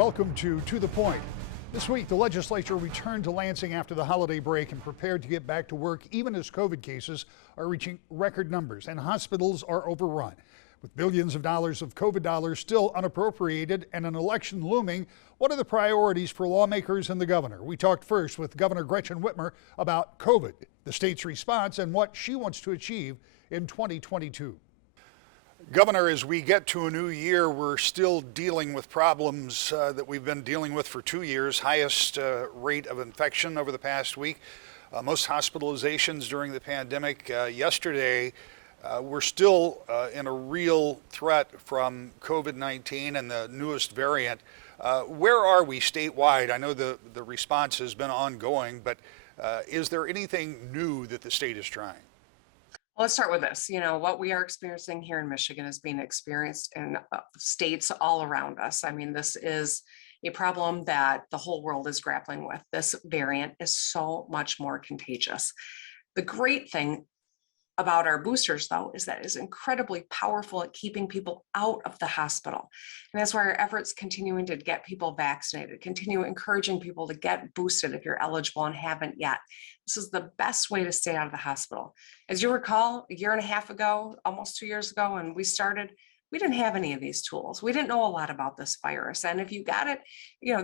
Welcome to the Point. This week, the legislature returned to Lansing after the holiday break and prepared to get back to work even as COVID cases are reaching record numbers and hospitals are overrun. With billions of dollars of COVID dollars still unappropriated and an election looming, what are the priorities for lawmakers and the governor? We talked first with Governor Gretchen Whitmer about COVID, the state's response, and what she wants to achieve in 2022. Governor, as we get to a new year, we're still dealing with problems that we've been dealing with for 2 years. Highest rate of infection over the past week, most hospitalizations during the pandemic. Yesterday, we're still in a real threat from COVID-19 and the newest variant. Where are we statewide? I know the response has been ongoing, but is there anything new that the state is trying? Let's start with this. What we are experiencing here in Michigan is being experienced in states all around us. I mean, this is a problem that the whole world is grappling with. This variant is so much more contagious. The great thing about our boosters, though, is that it's incredibly powerful at keeping people out of the hospital. And that's why our efforts continuing to get people vaccinated, continue encouraging people to get boosted if you're eligible and haven't yet. This is the best way to stay out of the hospital. As you recall, a year and a half ago, almost 2 years ago, when we started, we didn't have any of these tools. We didn't know a lot about this virus. And if you got it,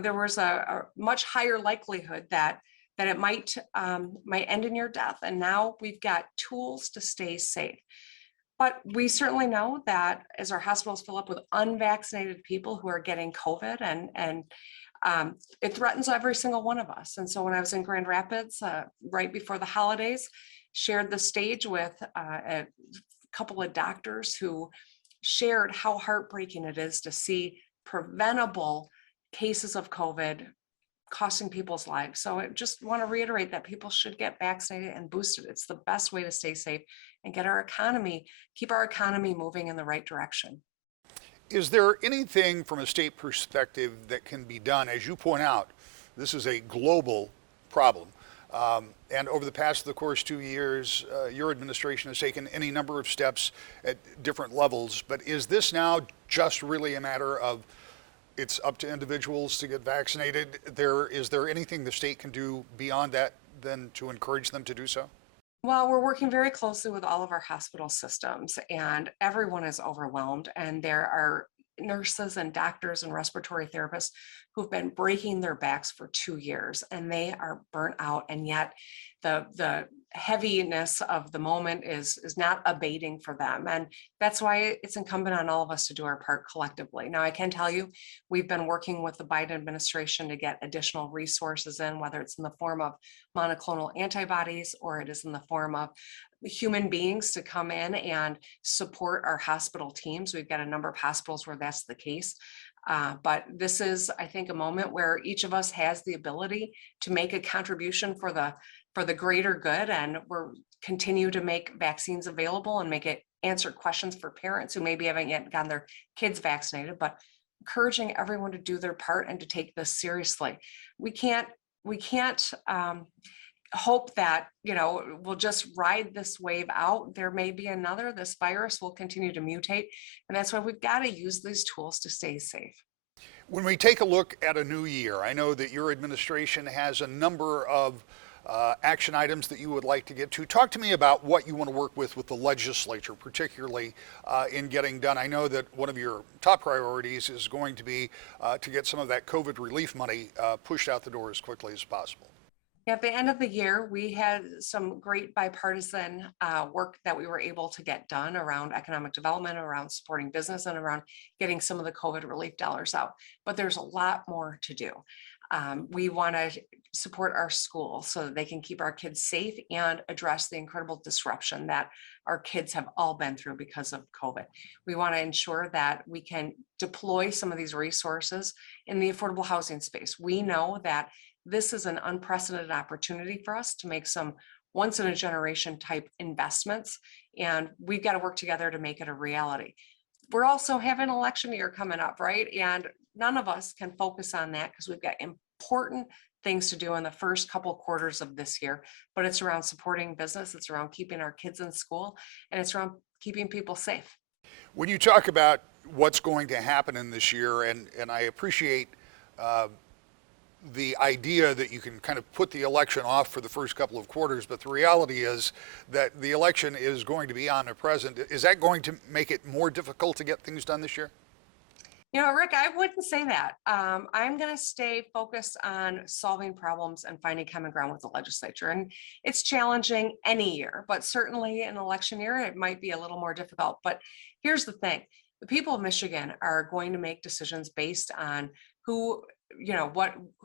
there was a much higher likelihood that it might end in your death. And now we've got tools to stay safe. But we certainly know that as our hospitals fill up with unvaccinated people who are getting COVID, and it threatens every single one of us. And so when I was in Grand Rapids right before the holidays, shared the stage with a couple of doctors who shared how heartbreaking it is to see preventable cases of COVID costing people's lives. So I just want to reiterate that people should get vaccinated and boosted. It's the best way to stay safe and keep our economy moving in the right direction. Is there anything from a state perspective that can be done? As you point out, this is a global problem. And over the course 2 years, your administration has taken any number of steps at different levels. But is this now just really a matter of it's up to individuals to get vaccinated? Is there anything the state can do beyond that than to encourage them to do so? Well, we're working very closely with all of our hospital systems, and everyone is overwhelmed. And there are nurses and doctors and respiratory therapists who've been breaking their backs for 2 years, and they are burnt out. And yet the heaviness of the moment is not abating for them. And that's why it's incumbent on all of us to do our part collectively. Now, I can tell you, we've been working with the Biden administration to get additional resources in, whether it's in the form of monoclonal antibodies or it is in the form of human beings to come in and support our hospital teams. We've got a number of hospitals where that's the case. But this is, I think, a moment where each of us has the ability to make a contribution for the greater good, and we're continue to make vaccines available and answer questions for parents who maybe haven't yet gotten their kids vaccinated, but encouraging everyone to do their part and to take this seriously. We can't hope that we'll just ride this wave out. There may be another. This virus will continue to mutate, and that's why we've got to use these tools to stay safe. When we take a look at a new year, I know that your administration has a number of action items that you would like to get to. Talk to me about what you want to work with the legislature, particularly in getting done. I know that one of your top priorities is going to be to get some of that COVID relief money pushed out the door as quickly as possible. At the end of the year, we had some great bipartisan work that we were able to get done around economic development, around supporting business, and around getting some of the COVID relief dollars out. But there's a lot more to do. We want to support our schools so that they can keep our kids safe and address the incredible disruption that our kids have all been through because of COVID. We want to ensure that we can deploy some of these resources in the affordable housing space. We know that this is an unprecedented opportunity for us to make some once in a generation type investments, and we've got to work together to make it a reality. We're also having an election year coming up, right? And none of us can focus on that because we've got important things to do in the first couple quarters of this year, but it's around supporting business, it's around keeping our kids in school, and it's around keeping people safe. When you talk about what's going to happen in this year, and I appreciate the idea that you can kind of put the election off for the first couple of quarters, but the reality is that the election is going to be omnipresent. Is that going to make it more difficult to get things done this year? You know, Rick, I wouldn't say that. I'm going to stay focused on solving problems and finding common ground with the legislature. And it's challenging any year, but certainly an election year, it might be a little more difficult. But here's the thing. The people of Michigan are going to make decisions based on who,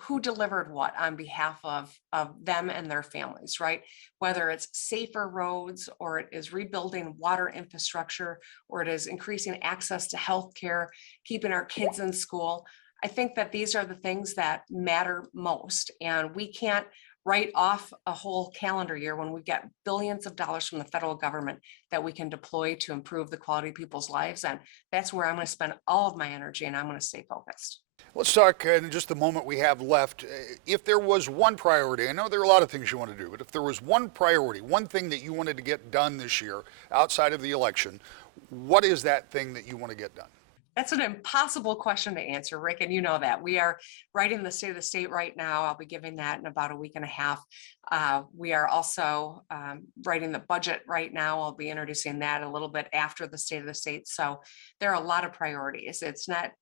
who delivered what on behalf of them and their families, right? Whether it's safer roads, or it is rebuilding water infrastructure, or it is increasing access to healthcare, keeping our kids in school. I think that these are the things that matter most. And we can't write off a whole calendar year when we get billions of dollars from the federal government that we can deploy to improve the quality of people's lives. And that's where I'm going to spend all of my energy, and I'm going to stay focused. Let's talk in just the moment we have left. If there was one priority, I know there are a lot of things you want to do, but if there was one priority, one thing that you wanted to get done this year outside of the election, what is that thing that you want to get done? That's an impossible question to answer, Rick, and you know that. We are writing the state of the state right now. I'll be giving that in about a week and a half. We are also writing the budget right now. I'll be introducing that a little bit after the state of the state. So there are a lot of priorities. It's not,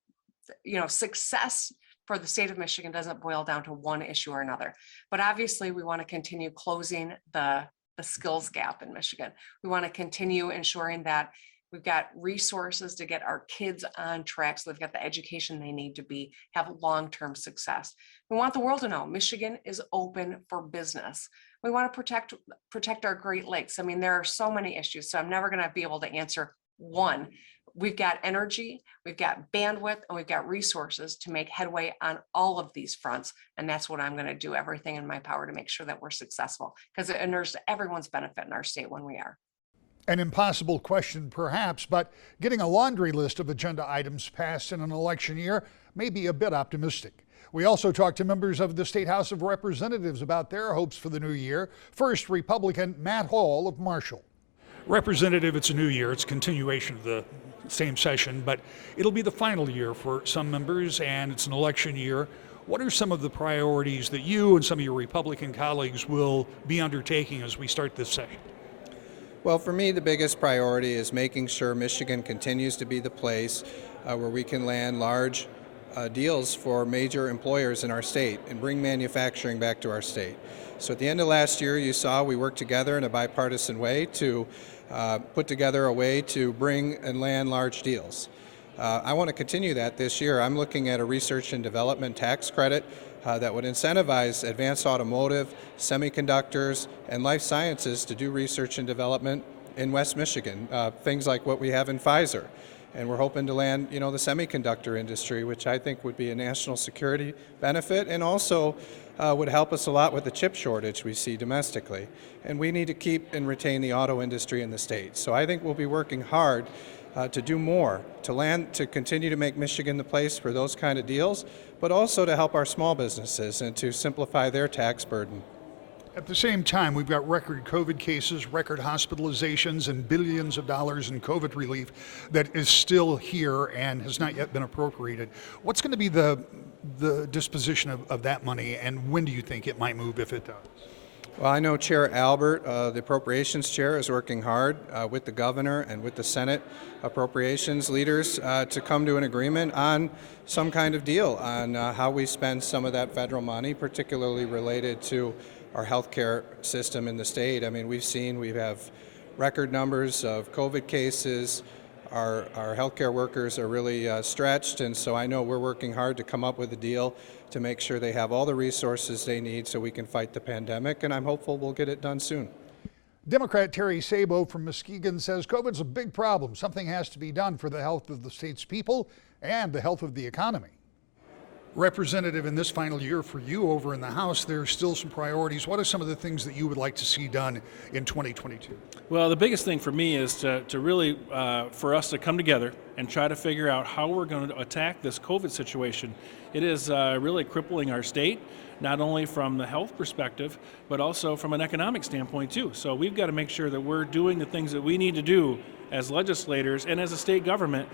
success for the state of Michigan doesn't boil down to one issue or another. But obviously, we want to continue closing the skills gap in Michigan. We want to continue ensuring that we've got resources to get our kids on track so they've got the education they need to have long-term success. We want the world to know Michigan is open for business. We want to protect our Great Lakes. I mean, there are so many issues, so I'm never going to be able to answer one. We've got energy, we've got bandwidth, and we've got resources to make headway on all of these fronts. And that's what I'm going to do, everything in my power to make sure that we're successful, because it inures to everyone's benefit in our state when we are. An impossible question, perhaps, but getting a laundry list of agenda items passed in an election year may be a bit optimistic. We also talked to members of the State House of Representatives about their hopes for the new year. First, Republican Matt Hall of Marshall. Representative, it's a new year. It's a continuation of the same session, but it'll be the final year for some members, and it's an election year. What are some of the priorities that you and some of your Republican colleagues will be undertaking as we start this session? Well, for me, the biggest priority is making sure Michigan continues to be the place where we can land large deals for major employers in our state and bring manufacturing back to our state. So at the end of last year, you saw we worked together in a bipartisan way to put together a way to bring and land large deals. I want to continue that this year. I'm looking at a research and development tax credit that would incentivize advanced automotive, semiconductors, and life sciences to do research and development in West Michigan, things like what we have in Pfizer. And we're hoping to land, the semiconductor industry, which I think would be a national security benefit, and also would help us a lot with the chip shortage we see domestically. And we need to keep and retain the auto industry in the state. So I think we'll be working hard to do more, to continue to make Michigan the place for those kind of deals, but also to help our small businesses and to simplify their tax burden. At the same time, we've got record COVID cases, record hospitalizations, and billions of dollars in COVID relief that is still here and has not yet been appropriated. What's going to be the disposition of that money, and when do you think it might move, if it does? Well, I know Chair Albert, the Appropriations Chair, is working hard with the Governor and with the Senate Appropriations leaders to come to an agreement on some kind of deal on how we spend some of that federal money, particularly related to our healthcare system in the state. I mean, we have record numbers of COVID cases. Our healthcare workers are really stretched, and so I know we're working hard to come up with a deal to make sure they have all the resources they need so we can fight the pandemic, and I'm hopeful we'll get it done soon. Democrat Reps Sabo from Muskegon says COVID's a big problem. Something has to be done for the health of the state's people and the health of the economy. Representative, in this final year for you over in the House, there's still some priorities. What are some of the things that you would like to see done in 2022? Well, the biggest thing for me is to really, for us to come together and try to figure out how we're going to attack this COVID situation. It is really crippling our state, not only from the health perspective, but also from an economic standpoint too. So we've got to make sure that we're doing the things that we need to do as legislators and as a state government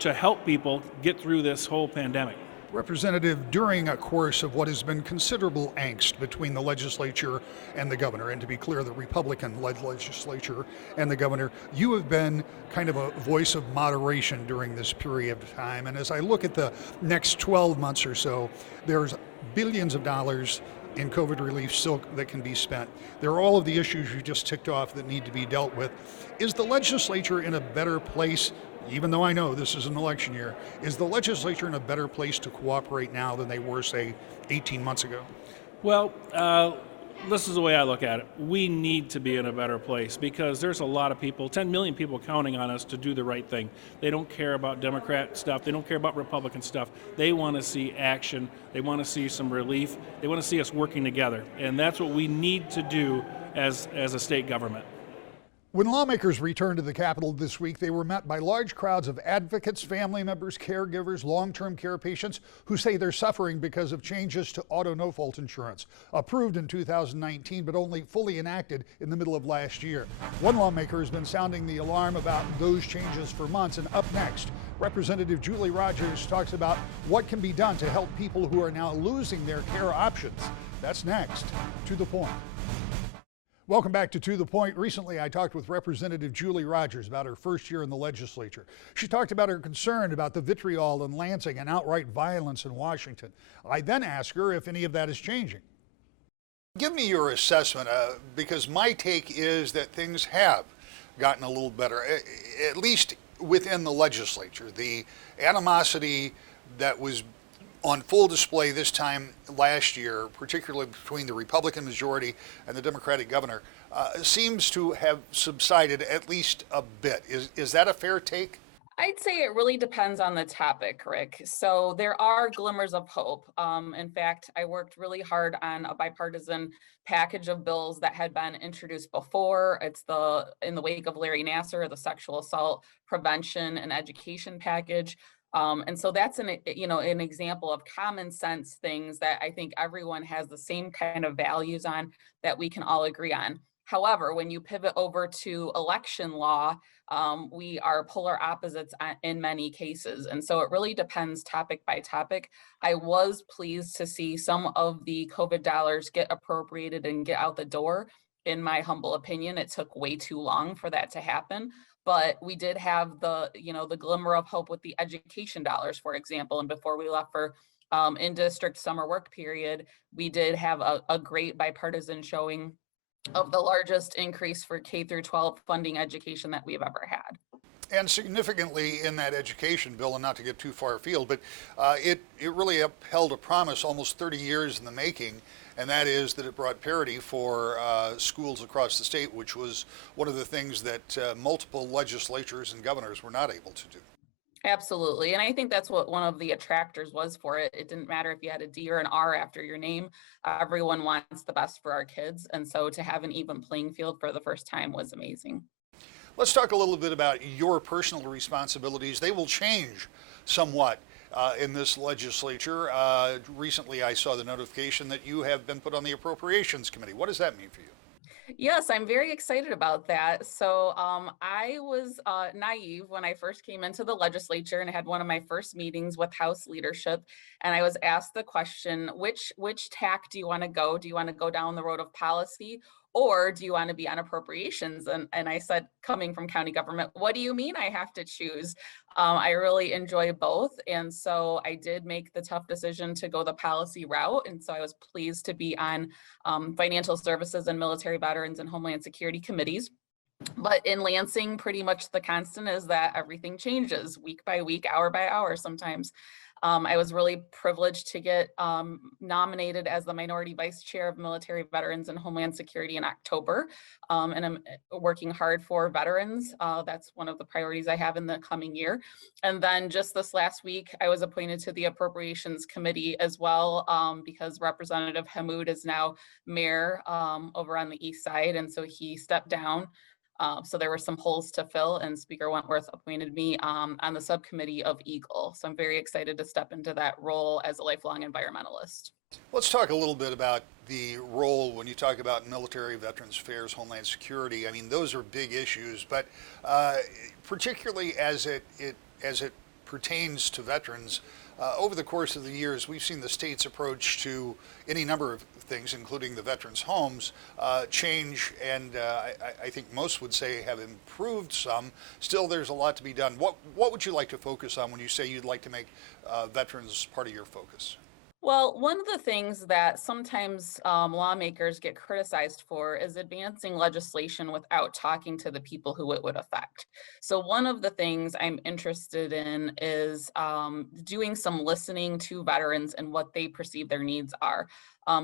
to help people get through this whole pandemic. Representative, during a course of what has been considerable angst between the legislature and the governor, and to be clear, the Republican-led legislature and the governor, you have been kind of a voice of moderation during this period of time. And as I look at the next 12 months or so, there's billions of dollars in COVID relief still that can be spent. There are all of the issues you just ticked off that need to be dealt with. Is the legislature in a better place? Even though I know this is an election year, is the legislature in a better place to cooperate now than they were, say, 18 months ago? Well, this is the way I look at it. We need to be in a better place because there's a lot of people, 10 million people counting on us to do the right thing. They don't care about Democrat stuff. They don't care about Republican stuff. They want to see action. They want to see some relief. They want to see us working together. And that's what we need to do as a state government. When lawmakers returned to the Capitol this week, they were met by large crowds of advocates, family members, caregivers, long-term care patients who say they're suffering because of changes to auto no-fault insurance, approved in 2019 but only fully enacted in the middle of last year. One lawmaker has been sounding the alarm about those changes for months, and up next, Representative Julie Rogers talks about what can be done to help people who are now losing their care options. That's next. To the Point. Welcome back to the Point. Recently, I talked with Representative Julie Rogers about her first year in the legislature. She talked about her concern about the vitriol in Lansing and outright violence in Washington. I then asked her if any of that is changing. Give me your assessment, because my take is that things have gotten a little better, at least within the legislature. The animosity that was on full display this time last year, particularly between the Republican majority and the Democratic governor, seems to have subsided at least a bit. Is that a fair take? I'd say it really depends on the topic, Rick. So there are glimmers of hope. In fact, I worked really hard on a bipartisan package of bills that had been introduced before. It's in the wake of Larry Nassar, the sexual assault prevention and education package. And so that's an example of common sense things that I think everyone has the same kind of values on that we can all agree on. However, when you pivot over to election law, we are polar opposites in many cases. And so it really depends topic by topic. I was pleased to see some of the COVID dollars get appropriated and get out the door. In my humble opinion, it took way too long for that to happen. But we did have the glimmer of hope with the education dollars, for example. And before we left for in-district summer work period, we did have a great bipartisan showing of the largest increase for K through 12 funding education that we've ever had. And significantly in that education bill, and not to get too far afield, but it really upheld a promise almost 30 years in the making, and that is that it brought parity for schools across the state, which was one of the things that multiple legislatures and governors were not able to do. Absolutely. And I think that's what one of the attractors was for it. It didn't matter if you had a D or an R after your name. Everyone wants the best for our kids. And so to have an even playing field for the first time was amazing. Let's talk a little bit about your personal responsibilities. They will change somewhat in this legislature. Recently, I saw the notification that you have been put on the Appropriations Committee. What does that mean for you? Yes, I'm very excited about that. So I was naive when I first came into the legislature and I had one of my first meetings with House leadership. And I was asked the question, which tack do you want to go? Do you want to go down the road of policy? Or do you want to be on appropriations? And I said, coming from county government, what do you mean I have to choose? I really enjoy both. And so I did make the tough decision to go the policy route. And so I was pleased to be on financial services and military veterans and homeland security committees. But in Lansing, pretty much the constant is that everything changes week by week, hour by hour sometimes. I was really privileged to get nominated as the Minority Vice Chair of Military Veterans and Homeland Security in October. And I'm working hard for veterans. That's one of the priorities I have in the coming year. And then just this last week, I was appointed to the Appropriations Committee as well, because Representative Hammoud is now mayor over on the east side. And so he stepped down. So there were some holes to fill, and Speaker Wentworth appointed me on the subcommittee of EAGLE. So I'm very excited to step into that role as a lifelong environmentalist. Let's talk a little bit about the role when you talk about military, veterans affairs, homeland security. I mean, those are big issues, but particularly as it pertains to veterans, Over the course of the years, we've seen the state's approach to any number of things, including the veterans' homes, change, and I think most would say have improved some. Still, there's a lot to be done. What would you like to focus on when you say you'd like to make veterans part of your focus? Well, one of the things that sometimes lawmakers get criticized for is advancing legislation without talking to the people who it would affect. So, one of the things I'm interested in is doing some listening to veterans and what they perceive their needs are.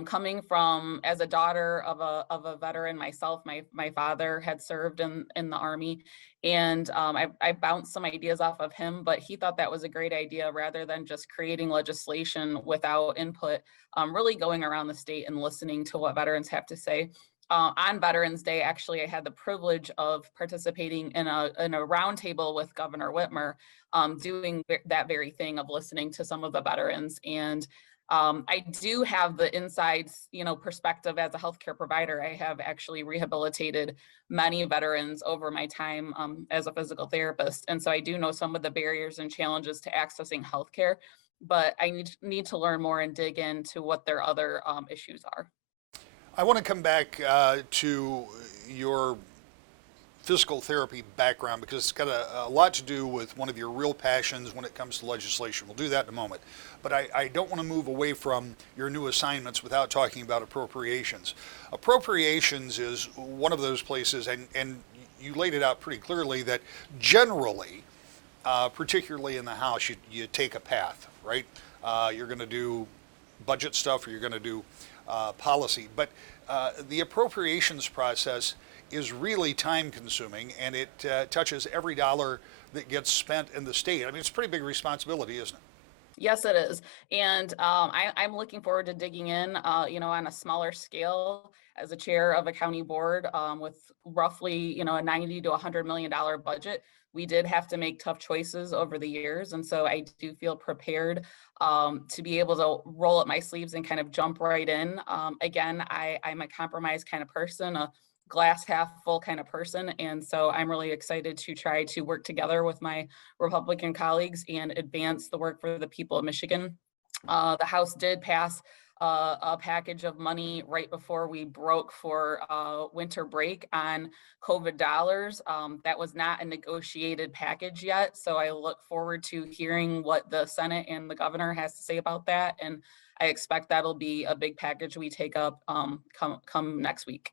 Coming from as a daughter of a veteran myself, my father had served in the Army, and I bounced some ideas off of him, but he thought that was a great idea rather than just creating legislation without input, really going around the state and listening to what veterans have to say. On Veterans Day, actually, I had the privilege of participating in a roundtable with Governor Whitmer, doing that very thing of listening to some of the veterans. And I do have the inside, perspective as a healthcare provider. I have actually rehabilitated many veterans over my time as a physical therapist, and so I do know some of the barriers and challenges to accessing healthcare. But I need to learn more and dig into what their other issues are. I want to come back to your physical therapy background because it's got a lot to do with one of your real passions when it comes to legislation. We'll do that in a moment. But I don't want to move away from your new assignments without talking about appropriations. Appropriations is one of those places, and you laid it out pretty clearly, that generally, particularly in the House, you take a path, right? You're going to do budget stuff or you're going to do policy. But the appropriations process is really time consuming, and it touches every dollar that gets spent in the state. I mean, it's a pretty big responsibility, isn't it? Yes, it is. And I'm looking forward to digging in, on a smaller scale as a chair of a county board with roughly, a 90 to $100 million budget. We did have to make tough choices over the years. And so I do feel prepared to be able to roll up my sleeves and kind of jump right in. Again, I'm a compromise kind of person, a glass half full kind of person. And so I'm really excited to try to work together with my Republican colleagues and advance the work for the people of Michigan. The House did pass a package of money right before we broke for winter break on COVID dollars. That was not a negotiated package yet. So I look forward to hearing what the Senate and the governor has to say about that. And I expect that'll be a big package we take up come next week.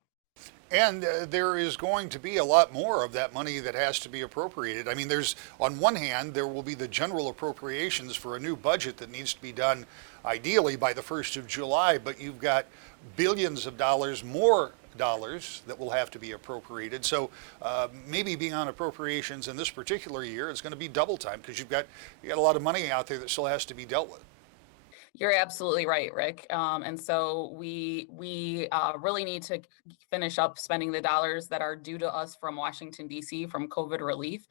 And there is going to be a lot more of that money that has to be appropriated. I mean, on one hand, there will be the general appropriations for a new budget that needs to be done ideally by the 1st of July, but you've got billions of dollars, more dollars that will have to be appropriated. So maybe being on appropriations in this particular year is going to be double time because you got a lot of money out there that still has to be dealt with. You're absolutely right, Rick. And so we really need to finish up spending the dollars that are due to us from Washington, D.C. from COVID relief.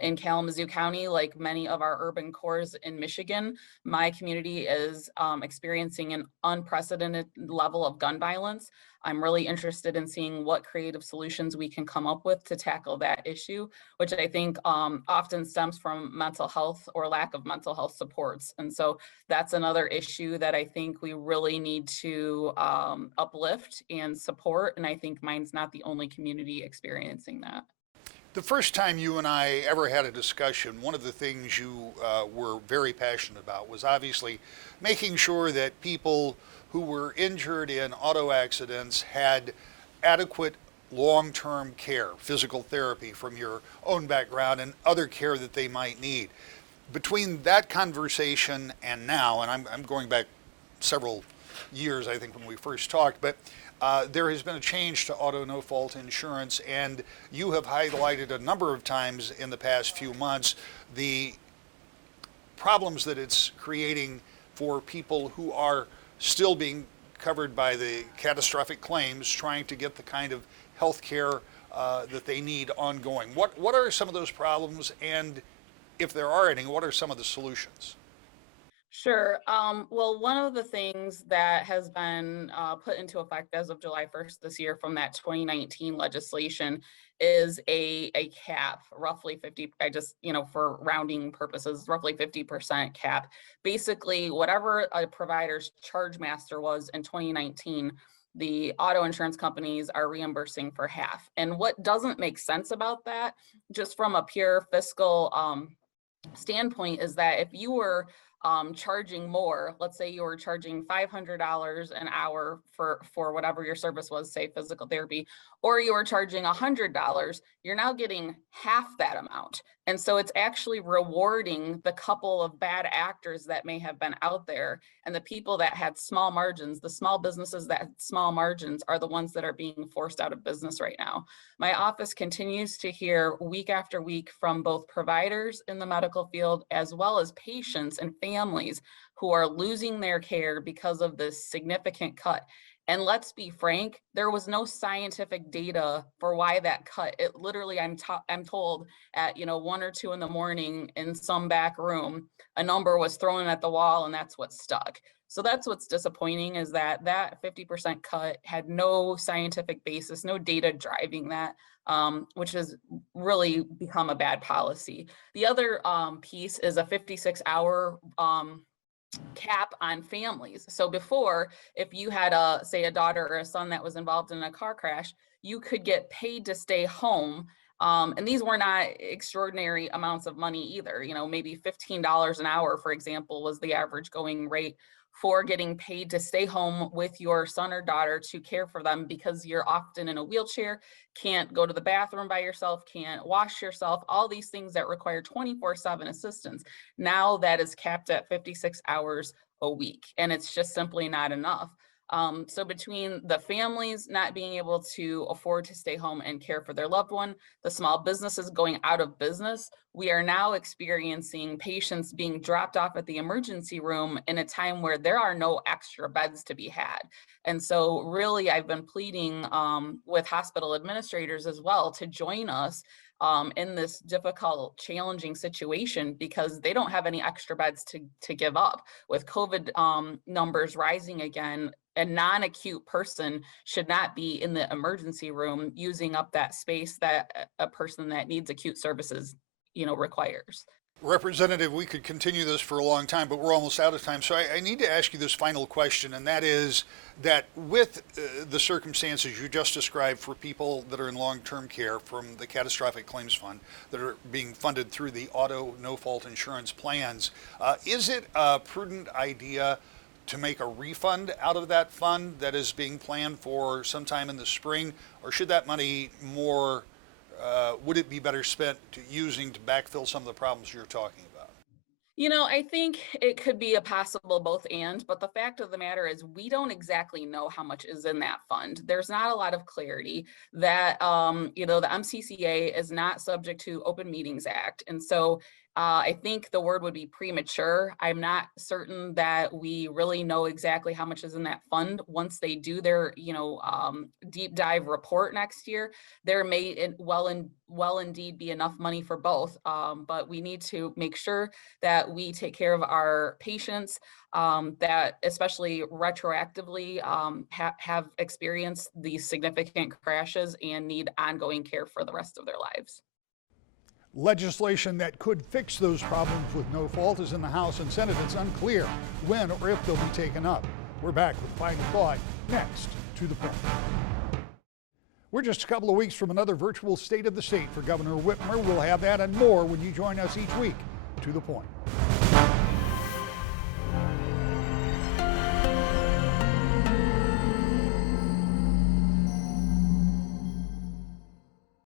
In Kalamazoo County, like many of our urban cores in Michigan, my community is experiencing an unprecedented level of gun violence. I'm really interested in seeing what creative solutions we can come up with to tackle that issue, which I think often stems from mental health or lack of mental health supports. And so that's another issue that I think we really need to uplift and support. And I think mine's not the only community experiencing that. The first time you and I ever had a discussion, one of the things you were very passionate about was obviously making sure that people who were injured in auto accidents had adequate long-term care, physical therapy from your own background and other care that they might need. Between that conversation and now, and I'm going back several years, I think, when we first talked, but there has been a change to auto no-fault insurance, and you have highlighted a number of times in the past few months the problems that it's creating for people who are still being covered by the catastrophic claims, trying to get the kind of health care that they need ongoing. What are some of those problems, and if there are any, what are some of the solutions? Sure. Well, one of the things that has been put into effect as of July 1st this year from that 2019 legislation is a cap, roughly 50, I just, for rounding purposes, roughly 50% cap. Basically, whatever a provider's charge master was in 2019, the auto insurance companies are reimbursing for half. And what doesn't make sense about that, just from a pure fiscal standpoint, is that if you were charging more, let's say you were charging $500 an hour for whatever your service was, say physical therapy, or you were charging $100, you're now getting half that amount. And so it's actually rewarding the couple of bad actors that may have been out there, and the people that had small margins, the small businesses that had small margins are the ones that are being forced out of business right now. My office continues to hear week after week from both providers in the medical field as well as patients and families who are losing their care because of this significant cut. And let's be frank, there was no scientific data for why that cut. It literally, I'm told at 1 or 2 in the morning in some back room, a number was thrown at the wall, and that's what stuck. So that's what's disappointing, is that 50% cut had no scientific basis, no data driving that, which has really become a bad policy. The other piece is a 56-hour cap on families. So before, if you had say a daughter or a son that was involved in a car crash, you could get paid to stay home. And these were not extraordinary amounts of money either. Maybe $15 an hour, for example, was the average going rate for getting paid to stay home with your son or daughter to care for them, because you're often in a wheelchair, can't go to the bathroom by yourself, can't wash yourself, all these things that require 24/7 assistance. Now that is capped at 56 hours a week, and it's just simply not enough. So between the families not being able to afford to stay home and care for their loved one, the small businesses going out of business, we are now experiencing patients being dropped off at the emergency room in a time where there are no extra beds to be had. And so really, I've been pleading with hospital administrators as well to join us in this difficult, challenging situation, because they don't have any extra beds to give up. With COVID numbers rising again, a non-acute person should not be in the emergency room using up that space that a person that needs acute services, requires. Representative, we could continue this for a long time, but we're almost out of time. So I need to ask you this final question, and that is that with the circumstances you just described for people that are in long-term care from the Catastrophic Claims Fund that are being funded through the auto no-fault insurance plans, is it a prudent idea to make a refund out of that fund that is being planned for sometime in the spring, or should that money would it be better spent using to backfill some of the problems you're talking about? I think it could be a possible both and, but the fact of the matter is we don't exactly know how much is in that fund. There's not a lot of clarity that, the MCCA is not subject to Open Meetings Act. And so I think the word would be premature. I'm not certain that we really know exactly how much is in that fund. Once they do their, deep dive report next year, there may well indeed be enough money for both. But we need to make sure that we take care of our patients that, especially retroactively, have experienced these significant crashes and need ongoing care for the rest of their lives. Legislation that could fix those problems with no fault is in the House and Senate. It's unclear when or if they'll be taken up. We're back with Final Thought next. To the Point. We're just a couple of weeks from another virtual State of the State for Governor Whitmer. We'll have that and more when you join us each week. To the Point.